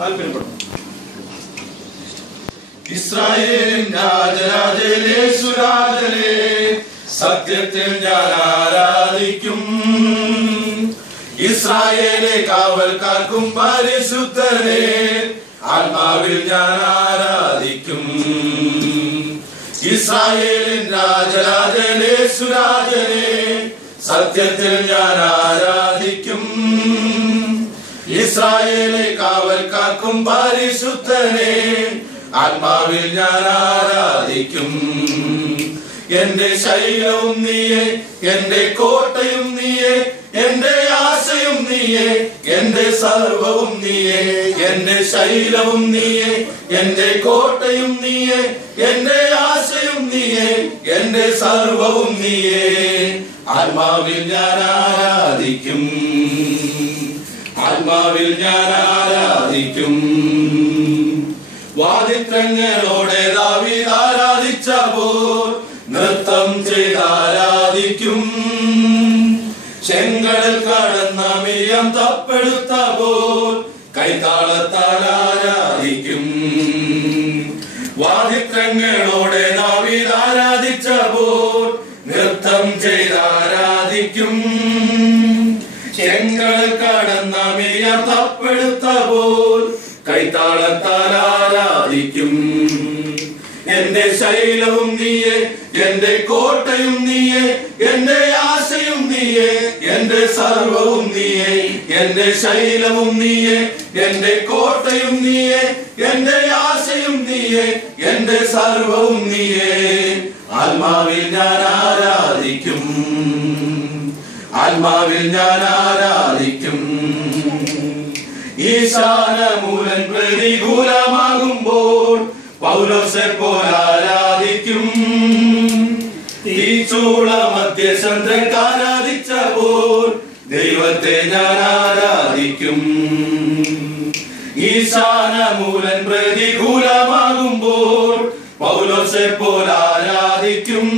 താല്പര്യപ്പെടുന്നു. ഇസ്രായേലിൻ രാജരാജനെ സുരാജനെ സത്യത്തിൽ ഞാൻ ആരാധിക്കും. ഇസ്രായേലെ കാവൽക്കാർക്കും പരിശുദ്ധനെ ആത്മാവിൽ ഞാൻ ആരാധിക്കും. ഇസ്രായേലിൻ രാജരാജനെ സുരാജനെ സത്യത്തിൽ ഞാൻ ആരാധിക്കും. ഇസ്രായേലെ കാവൽക്കാർക്കും പരിശുദ്ധനെ ആത്മാവിൽ ഞാൻ ആരാധിക്കും. എന്റെ ശൈലവും നീയെ, എന്റെ കോട്ടയും നീയെ, എന്റെ ആശയും നീയെ, എന്റെ സർവവും നീയെ. എന്റെ ശൈലവും നീയെ, എന്റെ കോട്ടയും നീയെ, എന്റെ ആശയും നീയെ, എന്റെ സർവവും നീയെ. ആത്മാവിൽ ഞാൻ ആരാധിക്കും. ആത്മാവിൽ ഞാൻ ആരാധിക്കും. വാദിത്രങ്ങളോടെ ദാവീദ് ആരാധിച്ചപ്പോൾ നൃത്തം ചെയ്ത് ആരാധിക്കും. ചെങ്കടൽ കടന്ന മിരിയം തപ്പെടുത്തപ്പോൾ കൈതാളത്താൽ ആരാധിക്കും. വാദിത്രങ്ങളോടെ ദാവീദ് ആരാധിച്ചപ്പോൾ നൃത്തം ചെയ്ത് ആരാധിക്കും. ചെങ്കടൽ കടന്ന മിരിയം തപ്പെടുത്തപ്പോൾ കൈതാളത്താൽ ആരാധിക്കും. എന്റെ ശൈലവും നീയെ, എന്റെ കോട്ടയും നീയെ, എന്റെ ആശയും നീയെ, എന്റെ സർവവും നീയെ. എന്റെ ശൈലവും നീയെ, എന്റെ കോട്ടയും നീയെ, എന്റെ ആശയും നീയെ, എന്റെ സർവവും നീയെ. ആത്മാവിൽ ഞാൻ ആരാധിക്കും. ആത്മാവിൽ ഞാൻ ആരാധിക്കും. ഈശാനമൂലൻ പ്രതികൂലമാകുമ്പോൾ പൗലോസെ പോൽ ആരാധിക്കും. തീച്ചൂള മധ്യചന്ദ്രൻ ആരാധിച്ചപ്പോൾ ദൈവത്തെ ഞാൻ ആരാധിക്കും. ഈശാനമൂലൻ പ്രതികൂലമാകുമ്പോൾ പൗലോസെ പോൽ ആരാധിക്കും.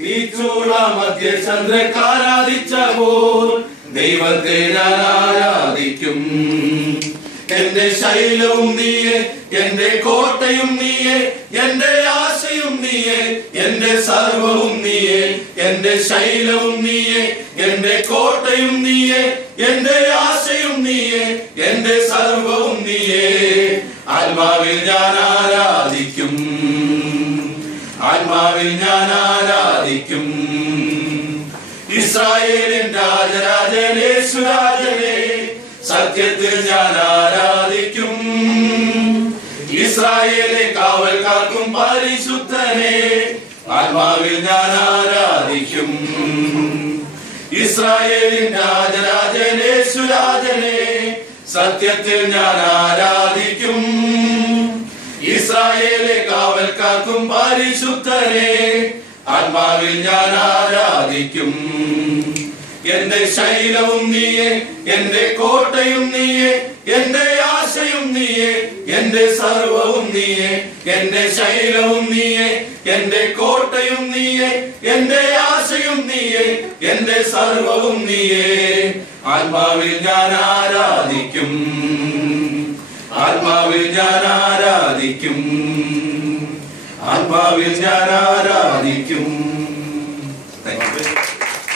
തീച്ചൂള മധ്യചന്ദ്രൻ ആരാധിച്ചപ്പോൾ ദൈവത്തെ ഞാൻ ആരാധിക്കും. എന്റെ ശൈലവും നീയെ, എന്റെ കോട്ടയും നീയെ, എന്റെ ആശയും നീയെ, എന്റെ സർവവും നീയെ. എന്റെ ശൈലവും നീയെ, എന്റെ കോട്ടയും നീയെ, എന്റെ ആശയും നീയെ, എന്റെ സർവവും നീയെ. ആത്മാവിൽ ഞാൻ ആരാധിക്കും. ആത്മാവിൽ ഞാൻ ആരാധിക്കും. ഇസ്രായേലിൻ രാജരാജനെ സുരാജനെ സത്യത്തിൽ ഞാൻ ആരാധിക്കും. ഇസ്രായേലെ കാവൽക്കാർക്കും പരിശുദ്ധനെ ആത്മാവിൽ ഞാൻ ആരാധിക്കും. ഇസ്രായേലിൻ രാജരാജനെ സുരാജനെ സത്യത്തിൽ ഞാൻ ആരാധിക്കും. ഇസ്രായേലെ കാവൽക്കാർക്കും പരിശുദ്ധനെ ആത്മാവിൽ ഞാൻ ആരാധിക്കും. എന്റെ ശൈലവും നീയെ, എന്റെ കോട്ടയും നീയെ, എന്റെ ആശയും നീയെ, എന്റെ സർവവും നീയെ. എന്റെ ശൈലവും നീയെ, എന്റെ കോട്ടയും നീയെ, എന്റെ ആശയും നീയെ, എന്റെ സർവവും നീയെ. ആത്മാവിൽ ഞാൻ ആരാധിക്കും. ആത്മാവിൽ ഞാൻ ആരാധിക്കും. ആത്മാവിൽ ഞാൻ ആരാധിക്കും.